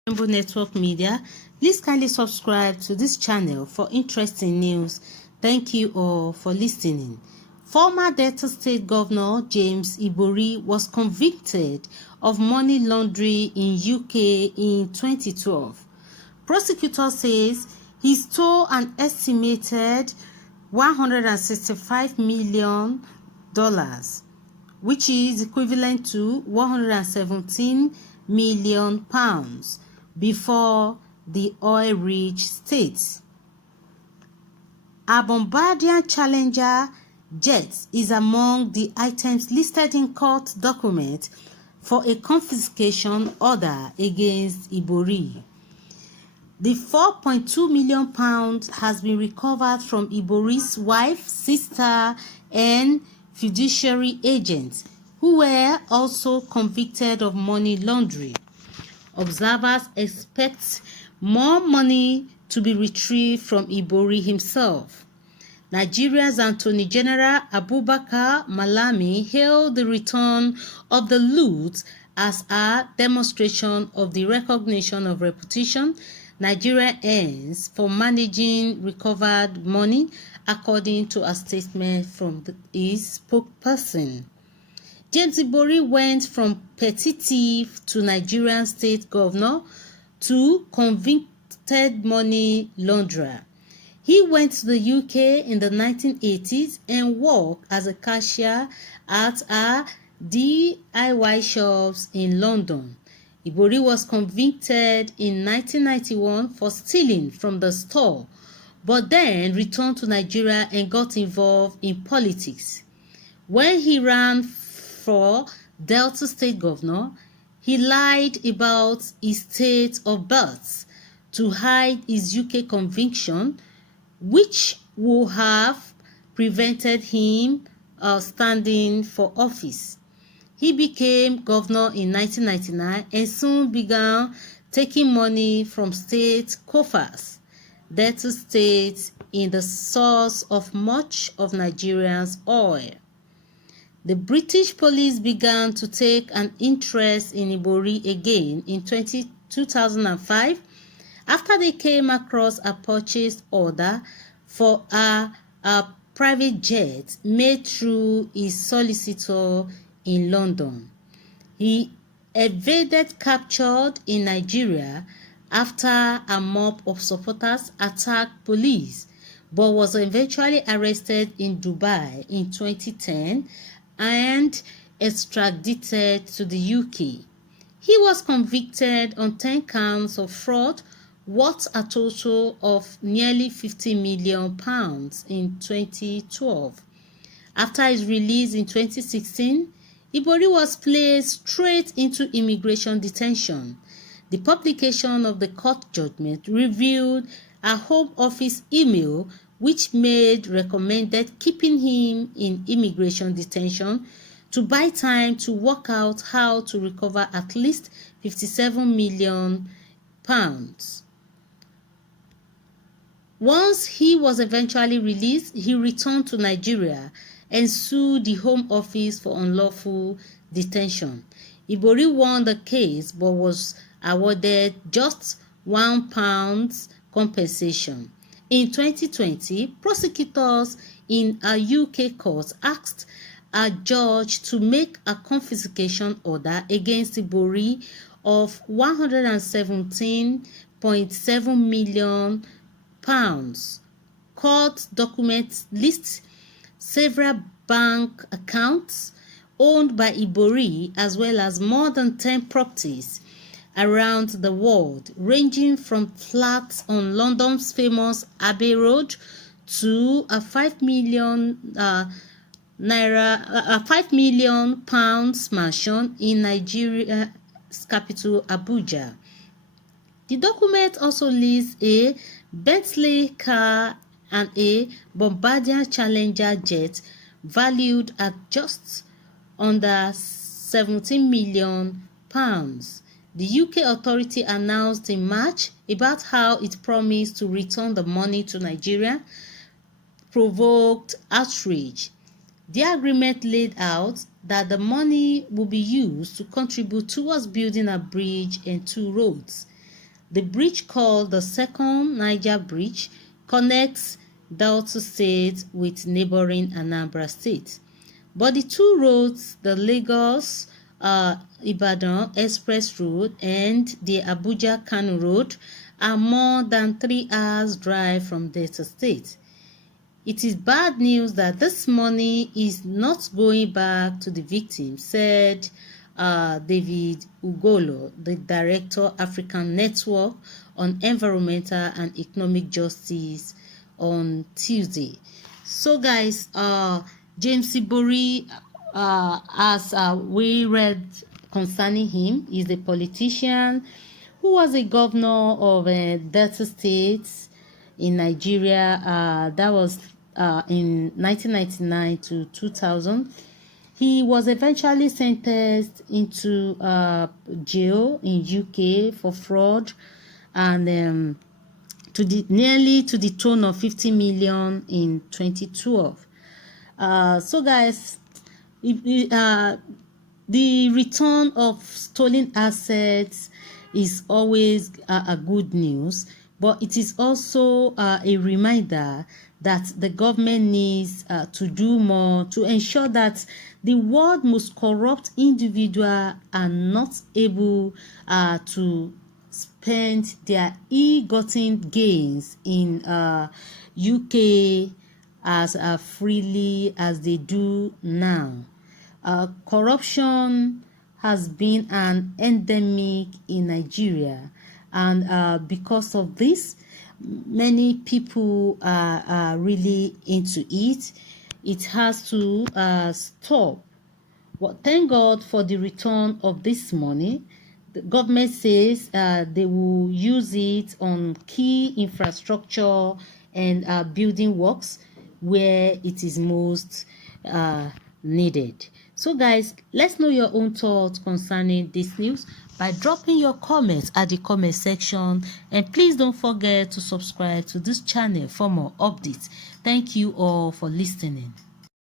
Rainbow Network Media. Please kindly subscribe to this channel for interesting news. Thank you all for listening. Former Delta State Governor James Ibori was convicted of money laundering in UK in 2012. Prosecutor says he stole an estimated $165 million, which is equivalent to 117 million pounds, before the oil-rich states. A Bombardier Challenger jet is among the items listed in court document for a confiscation order against Ibori. The £4.2 million has been recovered from Ibori's wife, sister, and fiduciary agents, who were also convicted of money laundering. Observers expect more money to be retrieved from Ibori himself. Nigeria's Attorney General Abubakar Malami hailed the return of the loot as a demonstration of the recognition of reputation Nigeria earns for managing recovered money, according to a statement from his spokesperson. James Ibori went from petty thief to Nigerian state governor to convicted money launderer. He went to the UK in the 1980s and worked as a cashier at a DIY shops in London. Ibori was convicted in 1991 for stealing from the store, but then returned to Nigeria and got involved in politics. When he ran for Delta State Governor, he lied about his state of birth to hide his UK conviction, which would have prevented him standing for office. He became governor in 1999 and soon began taking money from state coffers. Delta State is the source of much of Nigeria's oil. The British police began to take an interest in Ibori again in 2005 after they came across a purchase order for a private jet made through his solicitor in London. He evaded capture in Nigeria after a mob of supporters attacked police, but was eventually arrested in Dubai in 2010 and extradited to the UK. He was convicted on 10 counts of fraud worth a total of nearly £50 million in 2012. After his release in 2016, Ibori was placed straight into immigration detention. The publication of the court judgment revealed a Home Office email which recommended keeping him in immigration detention to buy time to work out how to recover at least £57 million. Once he was eventually released, he returned to Nigeria and sued the Home Office for unlawful detention. Ibori won the case but was awarded just £1 compensation. In 2020, prosecutors in a UK court asked a judge to make a confiscation order against Ibori of £117.7 million. Court documents list several bank accounts owned by Ibori, as well as more than 10 properties around the world, ranging from flats on London's famous Abbey Road to a £5 million mansion in Nigeria's capital, Abuja. The document also lists a Bentley car and a Bombardier Challenger jet valued at just under £17 million. The UK authority announced in March about how it promised to return the money to Nigeria, provoked outrage. The agreement laid out that the money will be used to contribute towards building a bridge and 2 roads. The bridge, called the Second Niger Bridge, connects Delta State with neighboring Anambra State. But the two roads, the Lagos Ibadan Express Road and the Abuja Kano Road, are more than 3 hours drive from Delta State. It is bad news that this money is not going back to the victims, said David Ugolo, the Director, African Network on Environmental and Economic Justice, on Tuesday. So guys, James Ibori, as we read concerning him, is a politician who was a governor of Delta State in Nigeria. That was in 1999 to 2000. He was eventually sentenced into jail in UK for fraud and nearly to the tune of 50 million in 2012. So guys, the return of stolen assets is always a good news, but it is also a reminder that the government needs to do more to ensure that the world's most corrupt individuals are not able to spend their ill-gotten gains in UK as freely as they do now. Corruption has been an endemic in Nigeria, and because of this, many people are really into it. It has to stop. Well, thank God for the return of this money. The government says they will use it on key infrastructure and building works where it is most needed. So guys, let's know your own thoughts concerning this news by dropping your comments at the comment section, and please don't forget to subscribe to this channel for more updates. Thank you all for listening.